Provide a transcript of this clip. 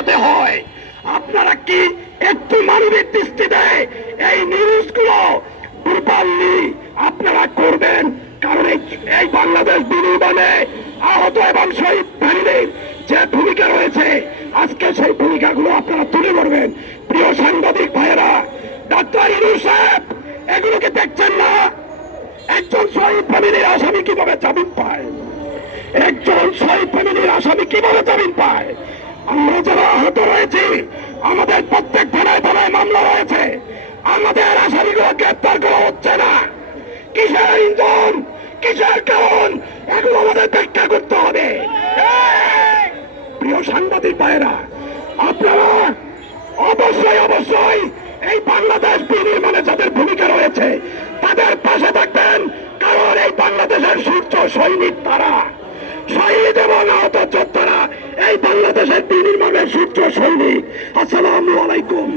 চালাতে হয়। আপনারা কি একটু মানবিক দৃষ্টিতে এই নিউজগুলো প্রপারলি আপনারা করবেন? কারণ এই বাংলাদেশ বিনির্মাণে আহত এবং শহীদ বাহিনীর যে ভূমিকা রয়েছে, আজকে সেই ভূমিকাগুলো আপনারা তুলে ধরবেন। প্রিয় সাংবাদিক ভাইয়েরা, ডাক্তার ইনু সাহেব, এগুলোকে দেখছেন না? একজন শহীদ ফ্যামিলির আসামি কীভাবে জামিন পায়? একজন শহীদ ফ্যামিলির আসামি কীভাবে জামিন পায়? আহত রয়েছি আমাদের প্রত্যেক থানায় থানায় মামলা রয়েছে। আমাদের আসামিগুলো গ্রেপ্তার করা হচ্ছে না। কিসের ইন্ধন? কিসের কারণ? এগুলো আমাদের ব্যাখ্যা করতে হবে। প্রিয় সাংবাদিক ভাইয়েরা, আপনারা অবশ্যই অবশ্যই এই বাংলাদেশ বিনির্মাণে যাদের ভূমিকা রয়েছে, তাদের পাশে থাকবেন, কারণ এই বাংলাদেশের সূর্য সৈনিক তারা। শহীদ এবং আহত এই বাংলাদেশের বিনির্মাণের সূর্য সৈনিক। আসসালামু আলাইকুম।